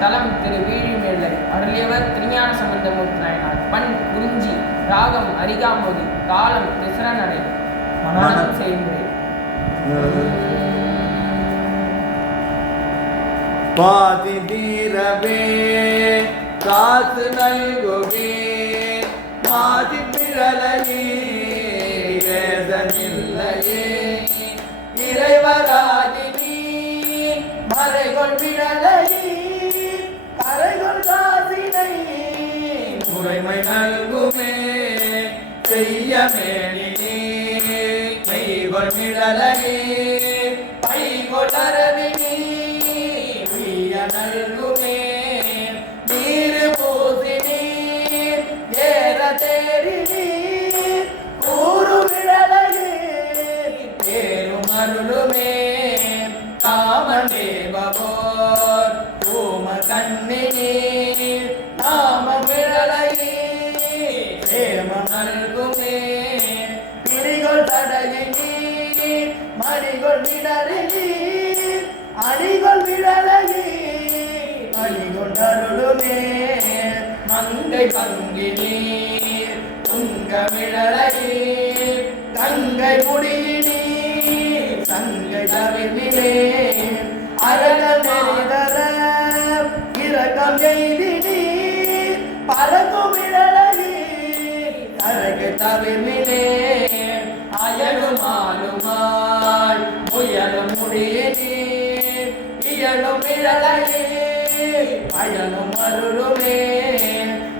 தலம் திரு வீழிமேலை. அருளியவர் திருஞான சம்பந்தமூர்த்தி நாயனார். பண் குறிஞ்சி, ராகம் அரிகாமோதி, காலம் திசரநடை, மனனம் செய்முறை. பாதி தீரவே காசு நல்குவே மாதி பிறலையே வேதனில்லையே இறைவராஜினி மறைகொள் பிறலையே கரைகொள் காசினை முறைமை நல்குமே செய்ய மேனினே மெய்கொள் மிழலையே பைகொள் அரவினே நல்குமே நீர் பூசி நீர் ஏற தேடி நீர் கூறு விழலையே பேரும் அருளுமே காமதேவபோர் பூம கண்ணி நீர் நாம விழலையே சேம நல்குமே பிரிகொள் தடகி நீர் மணிகொள் விடறி நீர் அடிகொள் விழலையே அடிகொண்டருளுமே மங்கை பங்கினீர் துங்க விழலையே கங்கை முடியினீர் சங்கை தவிர்விலே அரகம் நெறிதர இரக்கம் எய்தினீர் பறக்கும் விழலையே அரகை தவிர்விலே அயலும் ஆளுமாய் முயலும் முடியினீர் இயலும் விழலையே பயனும் அருளுமே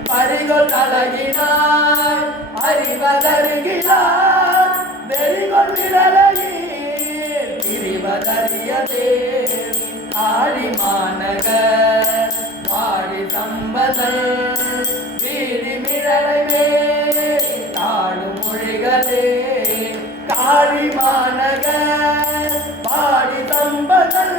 பறிகொள் அழகினார் அறிவதருகிறார் வெறிகொள் விழலையே பிரிவதறியதே ஆடி மாநகர் வாடி சம்பதல் வீதி மிழலைவே தாடும் மொழிகளே காடி மாநகர் வாடி சம்பதல்